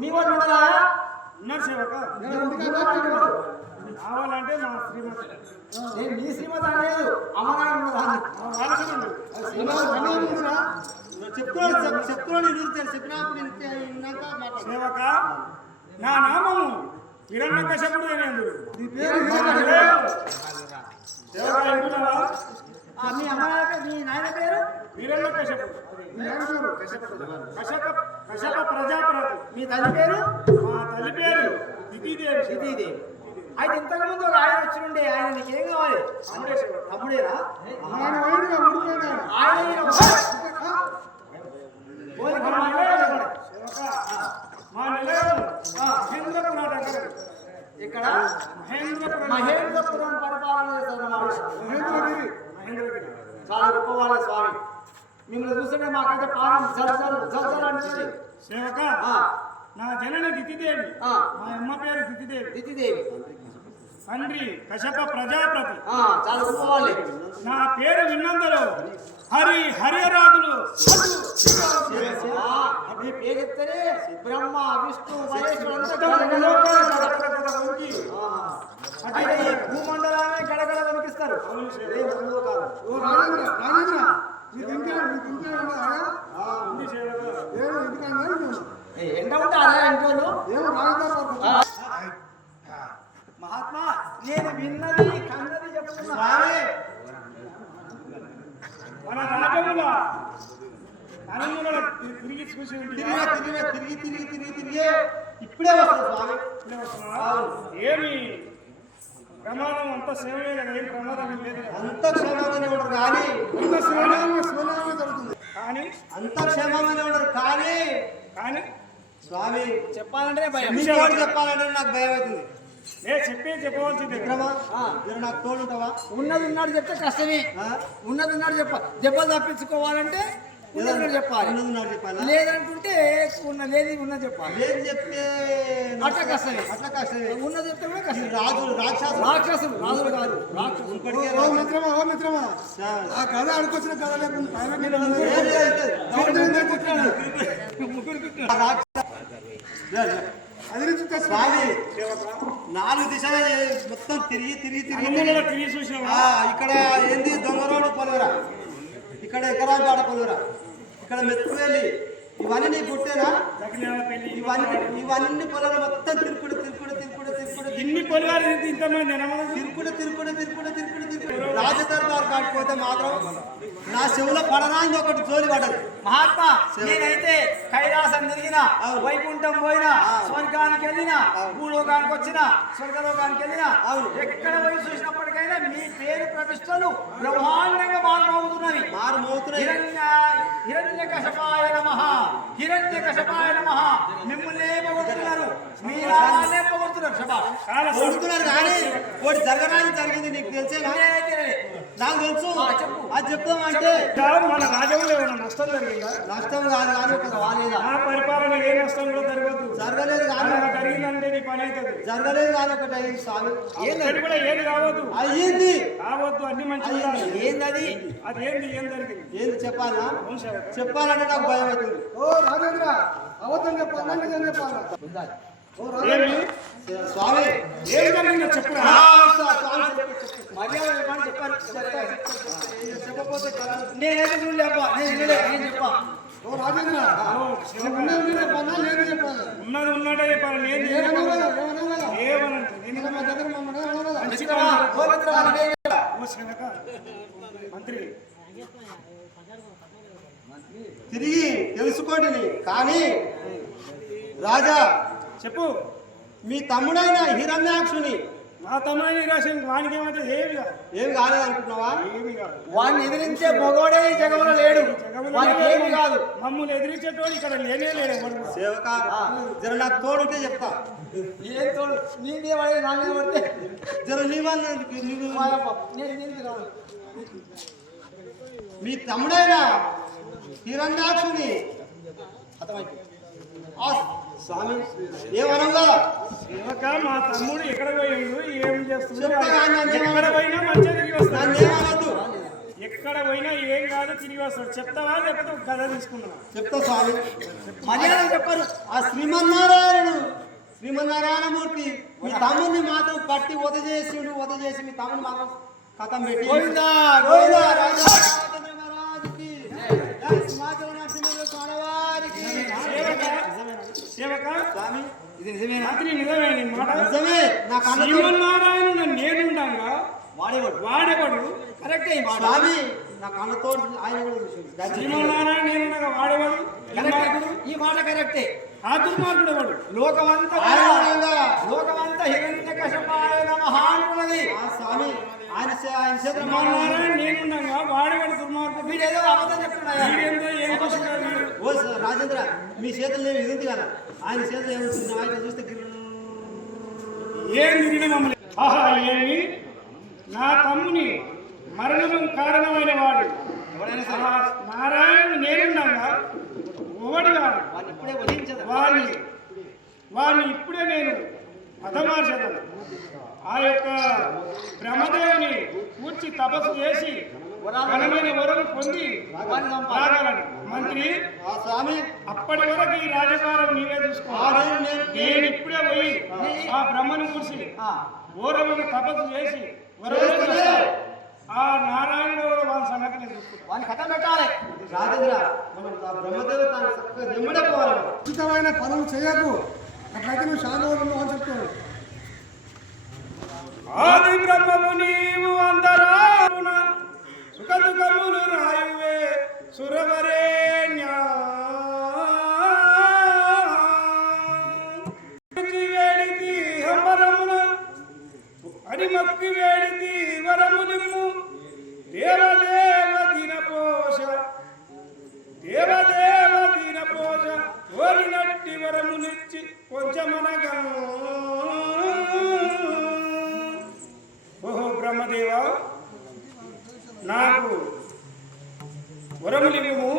మీ వాళ్ళు ఉండదా ఉన్నారు సేవక కావాలంటే మా శ్రీమతి నేను మీ శ్రీమతి అనేది అమ్మగారు సేవక నా నామము హిరణ్యకశపుడు అనేందు మీ అమ్మగారు మీ నాయన పేరు హిరణ్యకశపుడు కశప ప్రజాపతి. మీ తల్లి పేరు? మా తల్లి పేరు దితీదేవి. అయితే ఇంతకుముందు ఒక ఆయన వచ్చి ఉండే, ఆయన నీకేం కావాలి? తమ్ముడేరా? ఇక్కడ మహేంద్రపురం పరిపాలన చేస్తారు. చాలా గొప్ప వాళ్ళ స్వామి. మిమ్మల్ని చూస్తుంటే మాకైతే పానం జల్జల్ అనిపిస్తుంది. సేవక నా జనని దితిదేవి, మా అమ్మ పేరు దితిదేవి. తండ్రి కశప ప్రజాపతి. చాలా గొప్ప వాళ్ళే. నా పేరు విన్నందరూ హరిహరాదులు మీ పేరు చెప్తేనే బ్రహ్మ విష్ణు మహేశ్వరు భూమండలాన్ని గడగడ వణికిస్తారు. ఎండ ఉంటారా ఇంట్లో? మహాత్మా నేను విన్నది కన్నది చెప్తున్నా. మన రాజముల తిరిగి చూసి తిరిగి ఇప్పుడే వస్తుంది స్వామి. ఏమి ప్రమాదం అంత సేవలే కదా, ఏం ప్రమాదం లేదు. అంత క్షేమంగానే ఉండరు కానీ అంత క్షేమంగానే ఉండరు కానీ స్వామి చెప్పాలంటే భయం. చెప్పాలంటే నాకు భయం అవుతుంది. చెప్పవలసింది. నాకు తోడుంటావా? ఉన్నది ఉన్నాడు చెప్తే కష్టమే. ఉన్నది ఉన్నాడు దెబ్బలు తప్పించుకోవాలంటే చెప్పాలి. లేదంటుంటే లేదు ఉన్నది చెప్పాలి. లేదు చెప్తే అట్లా కష్టమే. ఉన్నది చెప్తే కూడా కష్టం. రాక్షసులు రాజులు కాదు. కథ అడుకొచ్చిన కథ నాలుగు దిశలు మొత్తం తిరిగి చూసినా ఇక్కడ ఏంది దొంగరోడు పొలవరా, ఇక్కడ ఎకరాంపాడ పొలవరా, ఇక్కడ మెత్తువేలి, ఇవన్నీ నీ పుట్టేనా? ఇవన్నీ పొలాలు మొత్తం తిరుకుడు ఇన్ని పొలాలు ఇంతమంది తిరుకుడు రాజదర్బార్ కాకపోతే మాత్రం నా చెవులో పడరాంది ఒకటి జోలి పడదు. మహాత్మా నేనైతే కైలాసం తిరిగినా, వైకుంఠం పోయినా, స్వర్గానికి వెళ్ళినా, భూలోకానికి వచ్చినా, స్వర్గలోకానికి వెళ్ళినా, ఎక్కడ పోయి చూసినప్పటికైనా మీ పేరు ప్రతిష్టలు బ్రహ్మాండంగా మారుమవుతున్నవి. హిరణ్యకశపాయ నమః, హిరణ్యకశపాయ నమః. మిమ్మల్ని పొగుడుతున్నారు, మీరే పొగుడుతున్నారు కానీ ఒకటి జరగడానికి జరిగింది. నీకు తెలిసేనా? నాకు తెలుసు. అది చెప్తామంటే మన రాజ్యంలో ఏమైనా నష్టం జరిగిందా? నష్టం కాదు కానీ ఒక రాలేదా? ఆ పరిపాలన ఏ నష్టం కూడా జరగలేదు కానీ జరిగిందంటే నీ పని అవుతుంది. జరగలేదు కానీ ఒకటి అయింది స్వామి. కూడా ఏది కావద్దు, అయ్యింది కావద్దు, అన్ని మంచి. ఏంది అది? అది ఏంది? ఏం జరిగింది? ఏంది చెప్పాలా? చెప్పాలంటే నాకు భయం అవుతుంది. ఓ రాజేంద్ర అవతం చెప్పాలి. స్వామి ఏం జరిగిందో చెప్పరా? చెప్పకపోతే నేనైతే నేను చెప్పా. ఉన్నది ఉన్నట్టే చెప్పాలి. మంత్రి తిరిగి తెలుసుకోండి కానీ రాజా చెప్పు. మీ తమ్ముడైన హిరణ్యాక్షుని నా తమ్ముడిని రాసిన వానికి ఏమైతే ఏమి కాదు, ఏమి కాలేదు అనుకుంటున్నావా? ఏమి కాదు. వాడిని ఎదిరించే మగోడే ఈ జగంలో లేడు. వాడికి ఏమి కాదు. మమ్మల్ని ఎదిరించేటోడు ఇక్కడ లేనే లేడు. ఎవరు సేవక జర నాకు తోడుంటే చెప్తా. ఏం తోడు? నీ మీద పడే నా మీద పడితే జర మీ తమ్ముడైన హిరణ్యాక్షుని స్వామి ఏమనగా సేవక మా తమ్ముడు ఎక్కడ పోయిండు, ఏం చేస్తున్నాడు, చెప్తా కానీ ఎక్కడ పోయినా మంచిగా తిరిగి వస్తాడు. ఏమనద్దు. ఎక్కడ పోయినా ఏం కాదు తిరిగి వస్తాడు. చెప్తావా లేకపోతే ఒక కథ తీసుకున్నావా? చెప్తా స్వామి. మర్యాద చెప్పారు. ఆ శ్రీమన్నారాయణమూర్తి మీ తమ్ముడిని మాత్రం పట్టి వద చేసి మీ తమ్ముని మాత్రం కథం పెట్టి గోవిందా గోవిందా రాజా మహారాజుకి జై సింహాచల నరసింహ స్వామివారికి. సేవక స్వామి ఇది నిజమేనా? మంత్రి నిజమే నీ మాట. నిజమే. నా కళ్ళతో శ్రీమన్నారాయణుడు నేనుండగా వాడేవాడు కరెక్టే స్వామి. నా కళ్ళతో ఆయన కూడా చూసిండు. శ్రీమన్నారాయణ నేనుండగా వాడేవాడు దుర్మార్గుడు. ఈ మాట కరెక్టే. ఆ దుర్మార్గుడు వాడు లోకమంతా హిరణ్యకశపాయ నమః అంటున్నది. ఆ స్వామి ఆయన చేతుల శ్రీమన్నారాయణ నేనుండగా వాడేవాడు దుర్మార్గుడు. వీడేదో అబద్ధం చెప్తున్నాడు. వీడేందో ఏం చూస్తున్నాడు వీడు. ఓ రాజేంద్ర మీ చేతుల్లో ఇది ఉంది కదా, ఆయన చేతులు ఏమవుతుంది? ఆయన చూస్తే ఏం తిరిగిన మమ్మల్ని ఆహా ఏమి నా తమ్ముని మరణం కారణమైన వాడు నారాయణుడు నేనుండగా ఒకటి కాదు వాడిని ఇప్పుడే నేను హతమార్చదను. ఆ యొక్క బ్రహ్మదేవుని కూర్చి తపస్సు చేసి ఘనమైన వరం పొంది రాగలను. మంత్రి స్వామి అప్పటి వరకు ఈ రాజకారం నీవే చూసుకోవాలి. నేను ఇప్పుడే పోయి ఆ బ్రహ్మను కూర్చి ఘోరమైన తపస్సు చేసి వరం ఆ నారాయణుడు కూడా వాళ్ళ సంగతి నేను చూసుకుంటాను. వాళ్ళని కథ పెట్టాలి. రాజేంద్ర మనం బ్రహ్మదేవుడు తాను చక్కగా నిమ్మడపోవాలి. ఉచితమైన పనులు చేయకు, అట్లయితే నువ్వు శాంతవరంలో అని చెప్తావు. ఆది బ్రహ్మము నీవు అందరాన సుఖదుఖములు రాయువే సురవరేణ్య వేడితి హంబరమున అడిమక్కి వేడితి వరము నిమ్ము దేవదేవ దినపోష కోరినట్టి వరమునిచ్చి కొంచెమనగా. ఓహో బ్రహ్మదేవ నాకు వరములివ్వు.